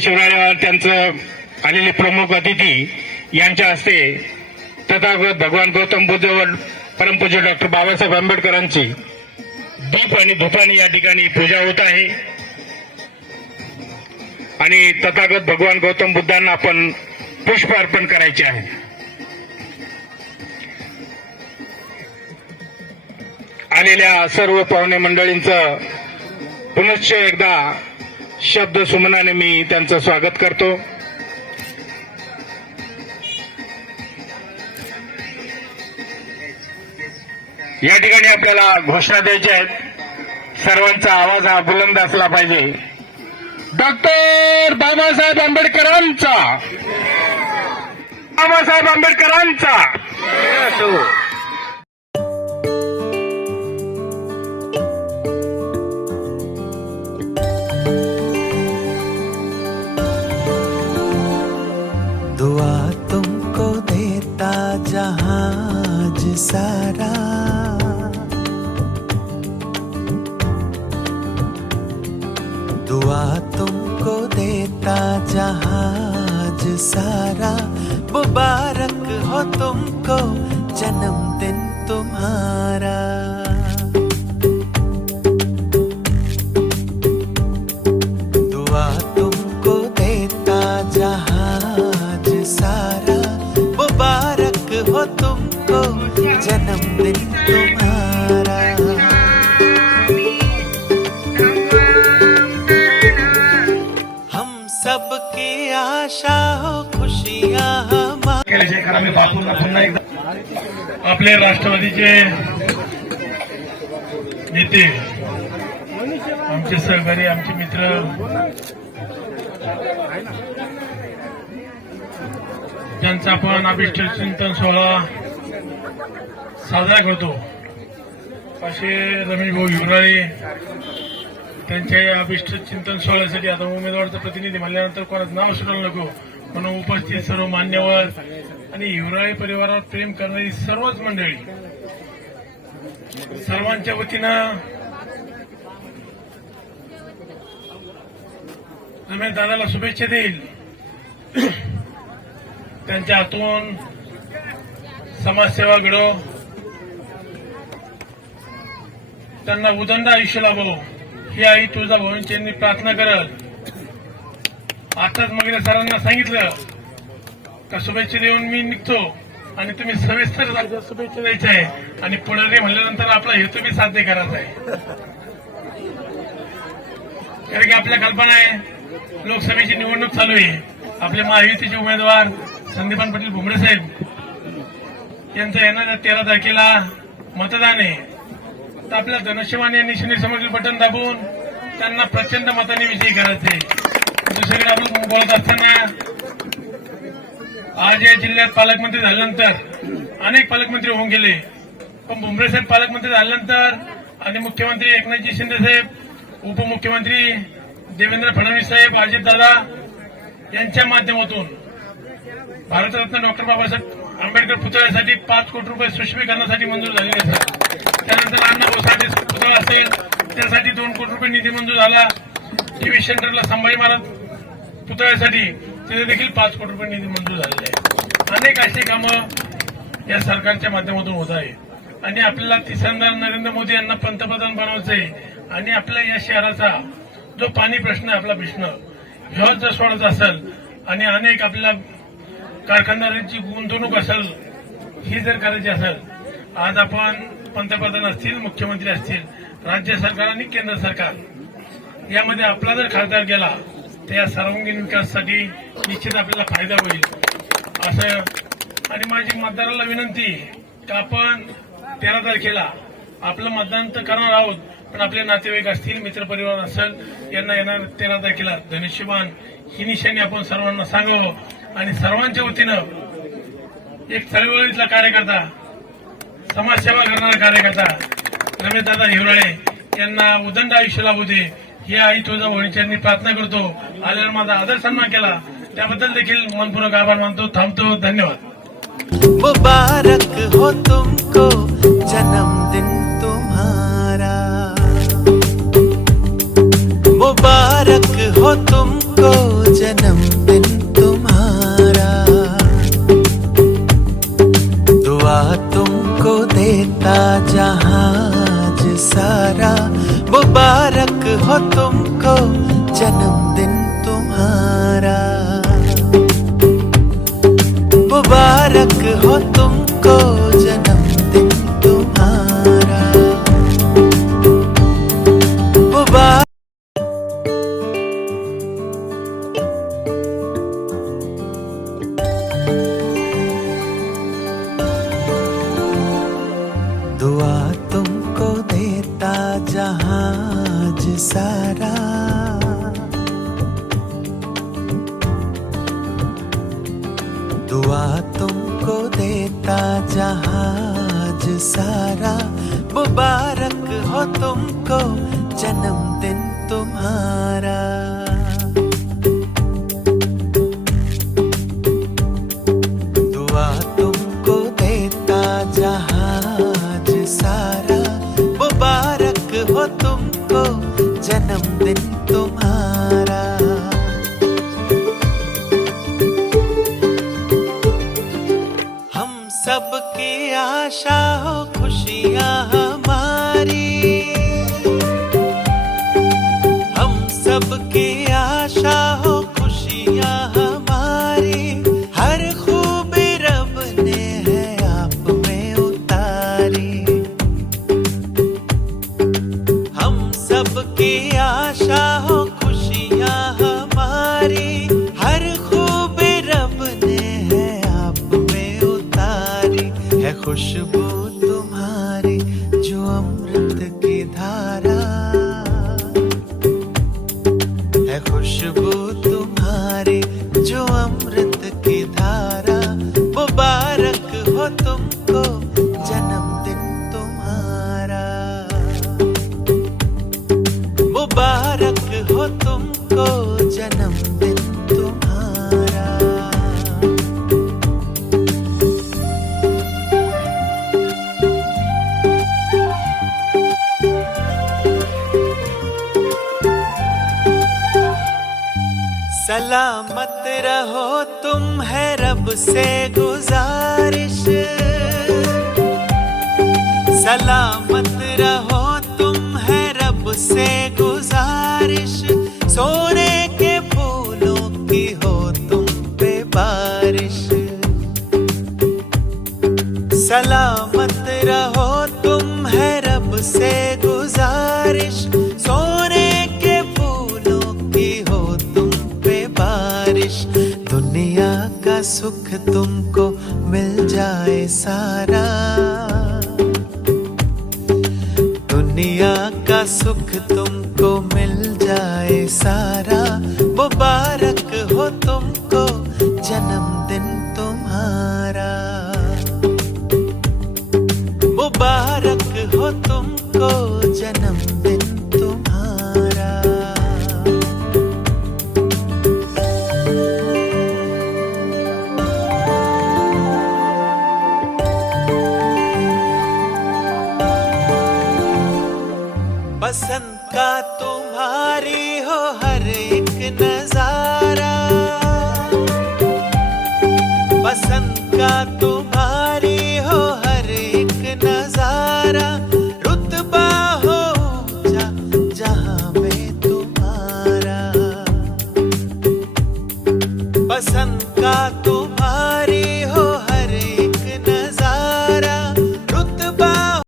स्वामी शिवराळे त्यांचं आलेले प्रमुख अतिथी यांच्या हस्ते तथागत भगवान गौतम बुद्ध व परमपूज्य डॉक्टर बाबासाहेब आंबेडकरांची दीप आणि धुपानी या ठिकाणी पूजा होत आहे. आणि तथागत भगवान गौतम बुद्धांना आपण पुष्प अर्पण करायचे आहे. आलेल्या सर्व पाहुणे मंडळींचं पुनश्च एकदा शब्द सुमनाने मी त्यांचं स्वागत करतो. या ठिकाणी आपल्याला घोषणा द्यायच्या आहेत. सर्वांचा आवाज हा बुलंद असला पाहिजे. डॉक्टर बाबासाहेब आंबेडकरांचा. बाबासाहेब आंबेडकरांचा. दुआ तुमको देता जहाज सारा। दुआ तुमको देता जहाज सारा। मुबारक हो तुमको जन्मदिन तुम्हारा। हो तुमको जन्मदिन तुम्हारा। हम सब की आशा हो, खुशियाँ आपले राष्ट्रवादीचे नेते, आमचे सहकारी, आमचे मित्र ज्यांचा आपण अभिष्ट चिंतन सोहळा साजरा करतो. असे रमेश भाऊ युवराळे त्यांच्या या अभिष्ट चिंतन सोहळ्यासाठी आता उमेदवाराचा प्रतिनिधी म्हणल्यानंतर कोणाचं नाव सुटायला नको म्हणून उपस्थित सर्व मान्यवर आणि हिवराळे परिवारावर प्रेम करणारी सर्वच मंडळी सर्वांच्या वतीनं रमेश दादाला शुभेच्छा देईल. त्यांच्या हातून समाजसेवा घडो. त्यांना उदंड आयुष्य लाभो. ही आई तुळजा यांनी प्रार्थना करत आताच मग सरांना सांगितलं का शुभेच्छा देऊन मी निघतो आणि तुम्ही सविस्तर शुभेच्छा द्यायच्या आहे. आणि पुढारी म्हणल्यानंतर आपला हेतू बी साध्य करायचा आहे. कारण की आपल्या कल्पना आहे लोकसभेची निवडणूक चालू आहे. आपले महायुतीचे उमेदवार संदीपान पाटील भुमरे साहेब यांचं येणाऱ्या तेरा तारखेला मतदान आहे. तर आपल्या धनुष्यवान यांनी शनी समोरील बटन दाबून त्यांना प्रचंड मताने विजयी करायचे. दुसरीकडे आपण बोलत असताना आज या जिल्ह्यात पालकमंत्री झाल्यानंतर अनेक पालकमंत्री होऊन गेले. पण भुमरे साहेब पालकमंत्री झाल्यानंतर आणि मुख्यमंत्री एकनाथजी शिंदे साहेब उपमुख्यमंत्री देवेंद्र फडणवीस साहेब अजितदादा यांच्या माध्यमातून भारतरत्न डॉक्टर बाबासाहेब आंबेडकर पुतळ्यासाठी पाच कोटी रुपये सुशमीकरणासाठी मंजूर झालेले असतात त्यानंतर अण्णा भाऊसाहेब पुतळा असेल त्यासाठी दोन कोटी रुपये निधी मंजूर झाला. टीव्ही सेंटरला संभाजी महाराज पुतळ्यासाठी तिथे देखील पाच कोटी रुपये निधी मंजूर झालेले आहे अनेक अशी कामं या सरकारच्या माध्यमातून होत आहे आणि आपल्याला तिसऱ्यांदा नरेंद्र मोदी यांना पंतप्रधान बनवायचं आहे. आणि आपल्या या शहराचा जो पाणी प्रश्न आहे आपला प्रश्न ह्यो जर सोडायचा असेल आणि अनेक आपल्या कारखानदारांची गुंतवणूक असेल ही जर करायची असेल आज आपण पंतप्रधान असतील मुख्यमंत्री असतील राज्य सरकार आणि केंद्र सरकार यामध्ये आपला जर खासदार गेला तर या सर्वांगीण विकासासाठी निश्चित आपल्याला फायदा होईल. असं आणि माझी मतदाराला विनंती का आपण तेरा तारखेला आपलं मतदान तर करणार आहोत पण आपले नातेवाईक असतील मित्रपरिवार असेल यांना येणार तेरा तारखेला धनुष्यबाण ही निशाणी आपण सर्वांना सांगावं. आणि सर्वांच्या वतीनं एक चळवळीतला कार्यकर्ता समाजसेवा करणारा कार्यकर्ता रमेशदादा हिवराळे यांना उदंड आयुष्य लाभू दे ही आई तुझा यांनी प्रार्थना करतो. आल्यावर माझा आदर सन्मान केला. त्याबद्दल देखील मनपूर्वक आभार मानतो. थांबतो. धन्यवाद. मुबारक हो तुमको जन्मदिन तुम्हारा। मुबारक हो तुमको जन्मदिन तुमको देता जहाज सारा मुबारक हो तुमको जन्मदिन तुम्हारा। मुबारक हो सारा। दुआ तुमको देता जहाज सारा। मुबारक हो तुमको जन्म है खुशबू सलामत रहो तुम है रब से गुजारिश। सलामत रहो तुम है रब से गुजारिश। सोने के फूलों की हो तुम पे बारिश। सलामत सुख तुमको मिल जाए सारा। दुनिया का सुख तुमको मिल जाए सारा। मुबारक बसंत का तुम्हारी हो हर एक नजारा? बसंत का तुम्हारी हो हर एक नजारा?